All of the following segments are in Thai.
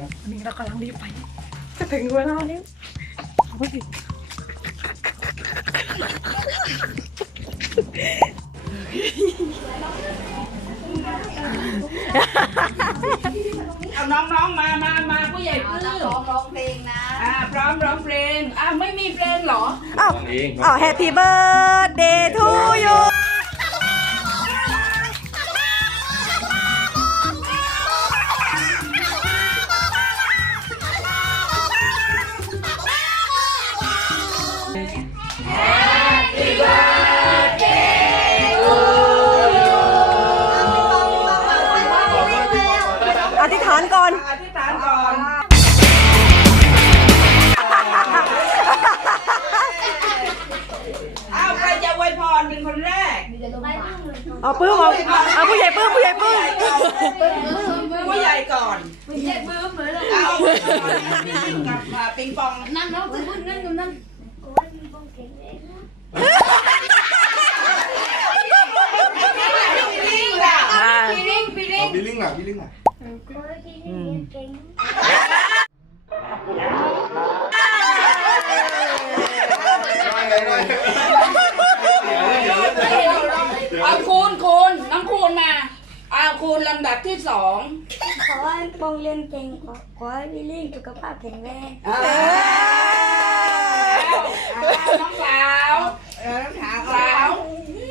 กันอันนี้เรากำลังรีบไป จะถึงเวลาแล้วเอาไปสิเอาน้องๆมามามาผู้ใหญ่ปลื้มร้องร้องเพลงนะอ่าพร้อมร้องเพลงอ่าไม่มีเพลงเหรอ อ้าวน้องเองอ้าว Happy birthday to you อ้าวใครจะอวยพรเป็นคนแรกเอาปื้มเอาเอาผู้ใหญ่ปื้มผู้ใหญ่ปื้มผู้ใหญ่ก่อนผู้ใหญ่เบิ้มเหมือนเอาพี่ลิงกับอ่าปิงปองนั่งน้องพูดนั่งนั่งพี่ลิงล่ะพี่ลิงพี่ลิงเอาบิลลิ่งหน่อยบิลลิ่งหน่อยหน่อยหน่อย เอาคูณคูณน้องคูณมาเอา คูณลำดับที่สองขอให้ปองเรียนเก่งขอขอให้พี่ลิงสุขภาพแข็งแรงอ้าน้องสาวเออสาวสาว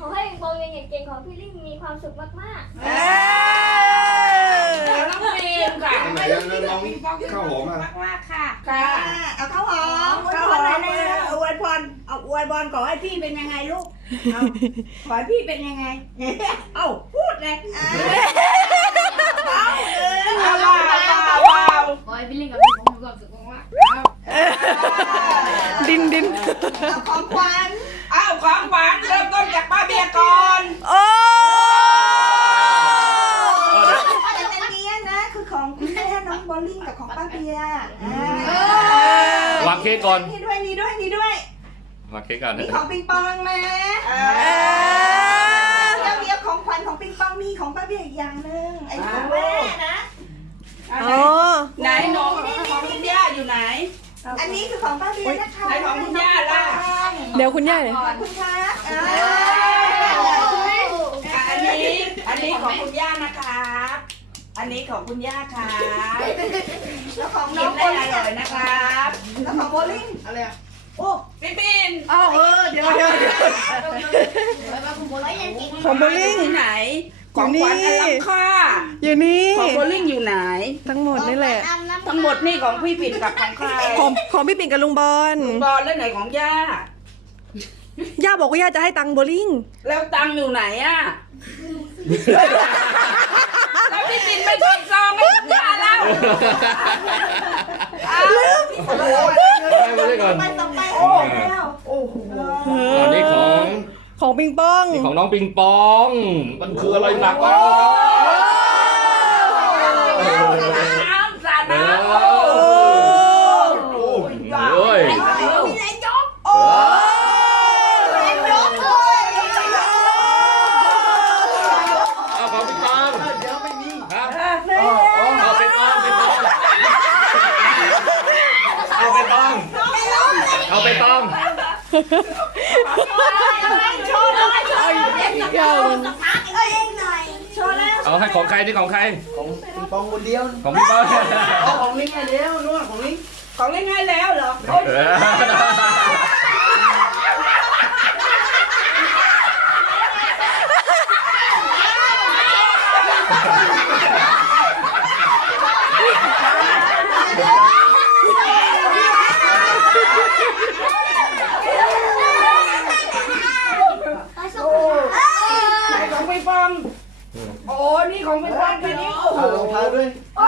ขอให้ปองเรียนเก่งๆขอพี่ลิงมีความสุขมากเออน้องฟิล์มค่ะไหนแล้วน้องข้าวหอมอะค่ะเอาข้าวหอมอวยพรหน่อยนะอวยพรเอาอวยพรขอให้พี่เป็นยังไงลูกเอาขอให้พี่เป็นยังไงเอ้าพ เลยเอาเออเอาว้าวว้าวว้าวขอให้พี่ลิงกับพี่ผมมีความสุขมากดินดินของขวัญเอาของหวานเริ่มต้นจากป้าเบียร์ก่อนโอ้แต่ในนี้นะคือของคุณแม่น้องบอลลิงกับของป้าเบียร์อ่าวางเค้กก่อนนี่ด้วยนี่ด้วยนี่ด้วยวางเค้กก่อนนี่ของปิงปองนะ เอเออ อ เดี๋ยวเดี๋ยวของขวัญ ของปิงปองมีของป้าเบียร์อีกอย่างหนึงไอ้ของแม่นะอ๋อไหนหนูของคุณย่าอยู่ไหน อันนี้คือของป้าเบียร์นะคะไหนของคุณย่าล่ะ เดี๋ยวคุณย่าเลยขอบคุณค่ะเอออะอันนี้ อันนี้ของคุณย่านะครับ อันนี้ของคุณย่าครับแล้วของน้กิอนงโบได้อลิ่งร่อยนะครับแล้วของโบลิ่งอะไรอะโอ้ พี่ปินอ้าวเออเดี๋ยวเดี๋ยวเดี๋ยวของโบลิ่งที่ไหน ของขวัญอันล้ำค่าอยู่นี่ของโบลิ่งอยู่ไหน ทั้งหมดนี่แหละ ทั้งหมดนี่ของพี่ปิ่นกับของใครของของพี่ปิ่นกับลุงบอลบอลแล้วไหนของย่า ย่าบอกว่าย่าจะให้ตังค์โบลิ่ง แล้วตังค์อยู่ไหนอะแล้วพี่ปิ่นไม่ใส่ซองให้ย่าแล้ว อ้าวให้มาเลยก่อนไปต่อไปโอ้แล้วโอ้โหอันนี้ของของปิงปอง นี่ของน้องปิงปอง มันคืออะไรหนักมาก น้ำสาด เอ น้ำ อ โอ้ โอ้ย มีแรงยก โอ้ แรงยกเลย เอาของปิงปอง เดี๋ยวไม่มี ฮะเอาไปตองไปตองเอาไปตองเอาไปตอง โชว์เลยโชว์เลย เดี๋ยว เอ้ยหน่อยโชว์เลย เอา ให้ของใครนี่ของใคร ของปิงปองคนเดียวของพี่ปองเอาของลิงไงเดียวนู่นของลิงของเล่นง่ายแล้วเหรอโอ้ย ไหนของพี่ปอง โอ้นี่ของพี่ปองไปนี่โอ้โหเอารองเท้าด้วยเ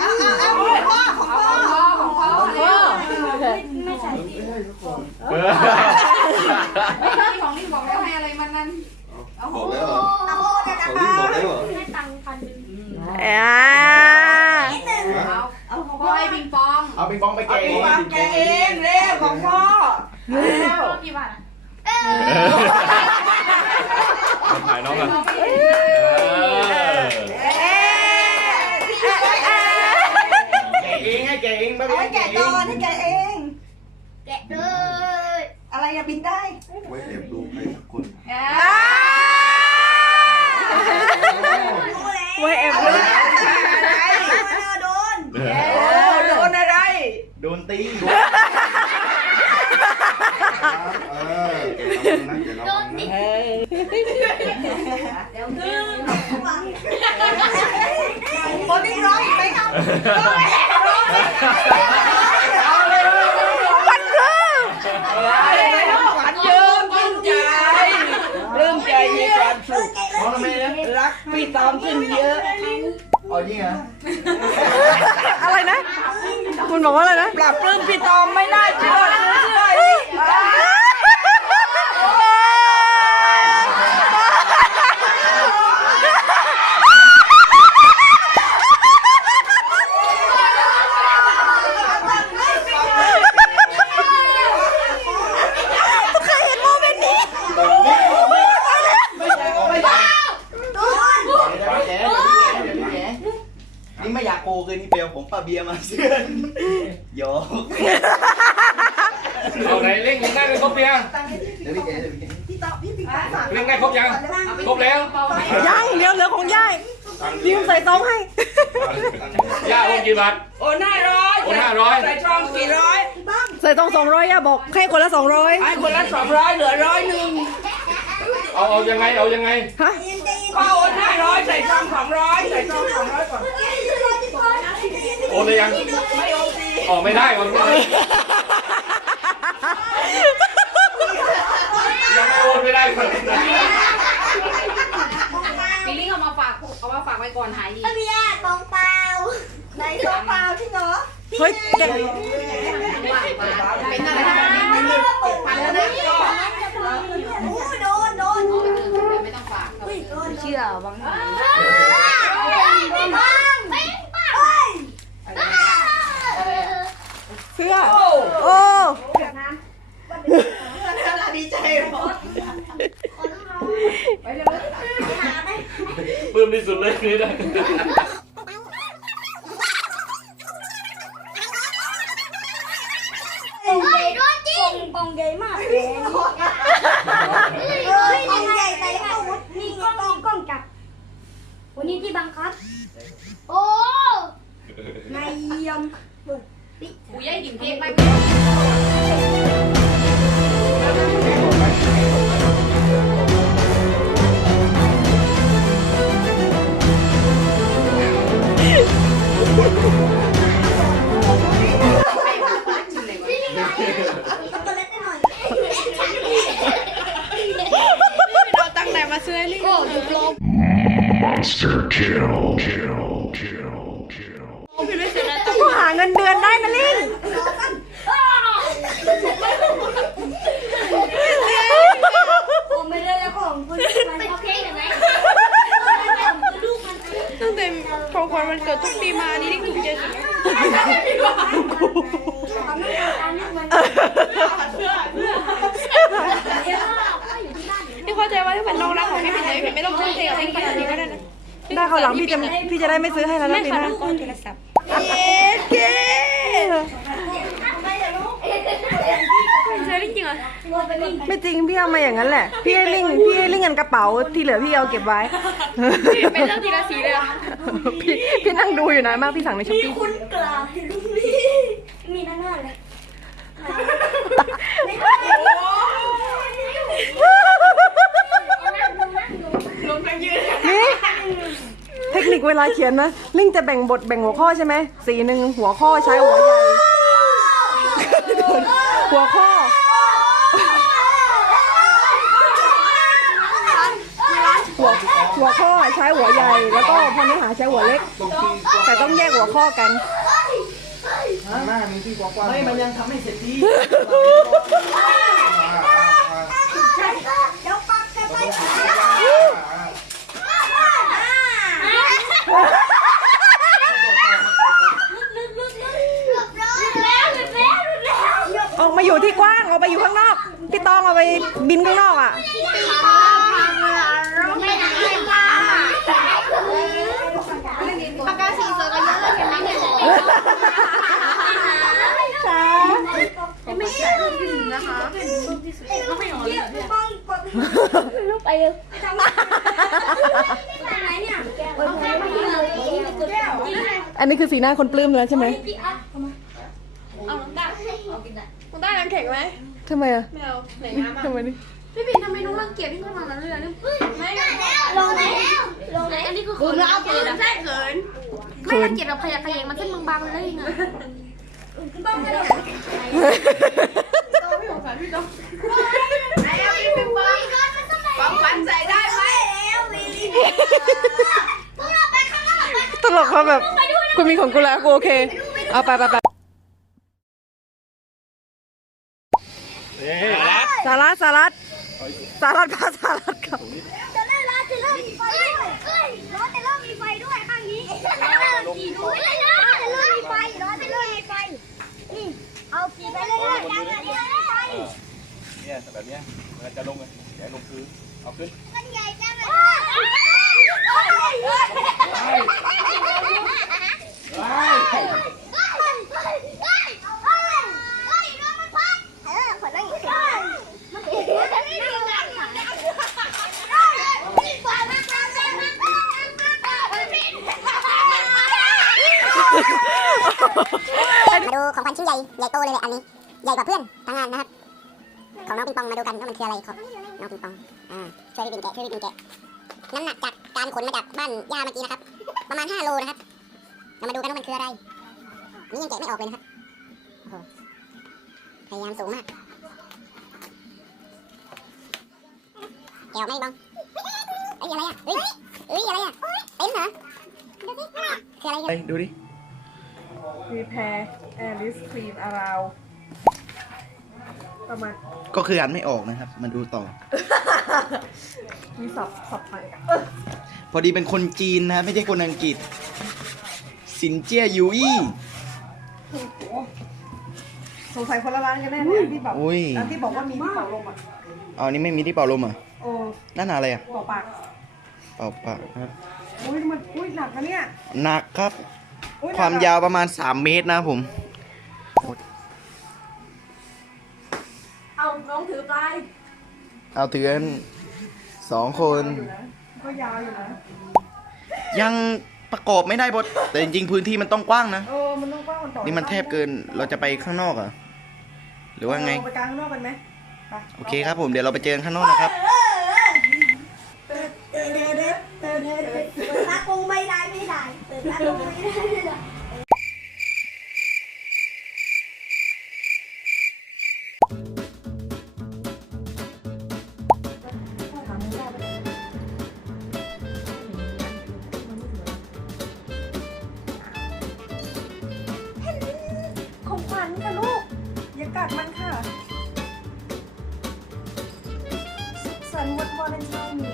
อาเอาเอาของพ่อของพ่อของพ่อพ่อไม่ใส่ดีเออของนี่บอกแล้วให้อะไรมันนั้นบอกแล้วเหรอเอาโบนะขนะองลิงบอกแล้วเหรอให้ตังค์พันหนึ่งอ่าเอาของพ่อให้ปิงปองเอาปิงปองไปเอาเก็บ ถ่ายน้องกันแกะเองให้แกะเองบ้างเอาไว้แกะก่อนให้แกะเอง แกะดูอะไรอะบินได้ไว้เก็บดูใครสักคนไว้แอบดู โดนอะไรโดนอะไร โดนตี มครับขวัญยืมปลื้มใจปลื้มใจมีความสุขมองทำไมนะรักพี่ตอมขึ้นเยอะอ๋อจริงเหรออะไรนะ คุณบอกว่าอะไรนะปรับปลื้มพี่ตอมไม่น่าเชื่อเชื่อดิ ไม่ใช่ไม่ใช่เดี๋ยวพี่แกเดี๋ยวพี่แกนี่ไม่อยากโก คือนี่เปลวผมปาเบียร์มาเชื่อนโยกเอาไหนเล่งยังได้กันครบยังเดี๋ยวพี่แกเดี๋ยวพี่แกเล่งได้ครบยังครบแล้วยังเดี๋ยวเหลือของย่ายยืมใส่ซองให้ย่าโอนกี่บาทโอนห้าร้อยโอน500ใส่ทองกี่ร้อยใส่ซองสองร้อยย่าบอกให้คนละสองร้อยให้คนละสองร้อยเหลือร้อยหนึ่งเอาเอายังไงเอายังไงฮะก็โอนห้าร้อยใส่ทองสองร้อยใส่ทองสองร้อยก่อน โอนเลยยัง ไม่โอนสิออกไม่ได้ก่อนยังไม่โอนไม่ได้ก่อนปีลิงเอามาฝากเอามาฝากไว้ก่อนหายดีพี่ยากองเปล่าในโต๊ะเปล่าที่เหรอเฮ้ยแกเป็นอะไรนะพันแล้วนะโอ้โดนโดนไม่ต้องฝากเชื่อบาง สื้อ โอ้ดีใจหมดปลื้มที่สุดเลยนี่นะ อนวันเกิดทุกปีมานี่ลิงถูกใจสุดเขาไม่เอาตามลูกมันเพื่อเพื่ออยู่ที่บ้านนี่เข้าใจว่าถ้าเป็นน้องรักของพี่เป็นไงพี่ไม่ต้องทุ่มเทกับลิงขนาดนี้ก็ได้นะ ได้เขาวหลังพี่จะพี่จะได้ไม่ซื้อให้แล้วนะปีหน้าโทรศัพท์เย้เย้ ไม่จริงพี่เอามาอย่างนั้นแหละ พี่ให้ลิงพี่ให้ลิงเงินกระเป๋าที่เหลือพี่เอาเก็บไว้ เป็นเรื่องทีละสีเลยอะพี่พี่นั่งดูอยู่นะมากพี่สั่งในช้อปปี้คุณกล่าวถึงพี่มีหน้าหน้าเลยไม่ได้นั่งดูนั่งดูนี่เทคนิคเวลาเขียนนะ ลิงจะแบ่งบทแบ่งหัวข้อใช่ไหมสีหนึ่งหัวข้อใช้หัวใหญ่หัวข้อ หัวหัวข้อใช้หัวใหญ่ แล้วก็พอเนื้อหาใช้หัวเล็กตรงที่กว้างแต่ต้องแยกหัวข้อกันข้างหน้ามีที่กว้างๆไม่มันยังทำไม่เสร็จทีเดี๋ยวปักกันไปลึกลึกลึกลึกแล้วลึกแล้วลึกแล้วออกมาอยู่ที่กว้างออกไปอยู่ข้างนอก พี่ต้องเอาไปบินข้างนอกอะ ไม่ได้ปลาปากกาสีเสือก็เยอะเลยเห็นไหมเนี่ย ไม่ใช่รูปที่สุดนะคะรูปที่สุดก็ไม่หรอกต้องกดรูปไปเลยทำไมตรเนี่ยเอาแก้วมาเลยแก้วอันนี้คือสีหน้าคนปลื้มแล้วใช่ไหมเอาน้ำตาลเอากินได้น้ำตาลน้ำแข็งไหมทำไมอะไม่เอาไหนน้ำอะทำไมนี่พี่ปิ่นทำไมน้องรังเกียจพี่ขนาดนั้นเลยอะเนี่ยไม่ลงแล้วลงแล้วอันนี้คือคุณเอาปืนใช่เขิน ไม่รังเกียจแบบขยักขยงมันเส้นบางๆเลยไงไหนเอาพี่ปิงปองปองฟันใส่ได้ไหมตลกเขาแบบกูมีของกูแล้วกูโอเค เอาไปไปไปสารัดสารัดสารัดพาสารัดครับจะเริ่ มร้านจะเริ่มมีไฟด้วยเอ้ยร้อนจะเริ่มมีไฟด้วยข้างนี้เริ่มขี่ด้วยร้อนจะเริ่มมีไฟร้อนจะเริ่มมีไฟ นี่ เอาขี่ไปเรื่อยๆดังอะนี่ไฟเนี่ยแบบเนี้ยมันจะลงเลยเดี๋ยวลงพื้นเอาขึ้นมันใหญ่จังเลย มาดูของขวัญชิ้นใหญ่ใหญ่โตเลยแหละอันนี้ ใหญ่กว่าเพื่อนทั้งงานนะครับ ของน้องปิงปองมาดูกันว่ามันคืออะไรของน้องปิงปองอ่าช่วยพี่ปิงแกะช่วยพี่ปิงแกะน้ำหนักจากการขนมาจากบ้านย่าเมื่อกี้นะครับ ประมาณ5โลนะครับเรามาดูกันว่ามันคืออะไร นี่ยังแกะไม่ออกเลยนะครับโอ้โหพยายามสูงมากแกะออกไหมปิงปองเอ้ยอะไรอะเฮ้ยเอ้ยอะไรอะเต็นเหรอคืออะไรกันไปดู ดิ prepare Alice cream around ประมาณ ก็คืออ่านไม่ออกนะครับ มาดูต่อ มีสับสับไทยพอดีเป็นคนจีนนะครับไม่ใช่คนอังกฤษ สินเจียยูอี้สงสัยคนละร้านกันแน่เลยอันที่แบบอุ้ย อันที่บอกว่ามีที่เป่าลมอะเอาอันนี้ไม่มีที่เป่าลมเหรอะโอ้นั่นอะไรอะเป่าปากเป่าปากนะครับอุ้ยมันอุ้ยหนักนะเนี่ย หนักครับอุ๊หนัก ความอะยาวประมาณ 3 เมตรนะครับผมเอาน้องถือปลายเอาถือกันสองคนอยู่นะก็ยาวอยู่นะยังประกอบไม่ได้บทแต่จริงๆพื้นที่มันต้องกว้างนะเออมันต้องกว้างมันต่อนี่มันแทบเกินเราจะไปข้างนอกเหรอะหรือว่าไงเไปกลางข้างนอกกันไหมไป โอเคครับผมเดี๋ยวเราไปเจอกันข้างนอกนะครับ ตาคงไม่ได้ไม่ได้ตาคงไม่ได้ไม่ได้ของขวัญค่ะลูก อย่ากัดมันค่ะ สุขสันต์วันวาเลนไทน์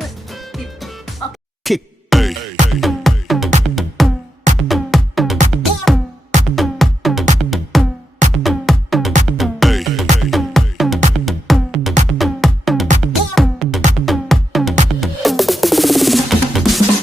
ด้วย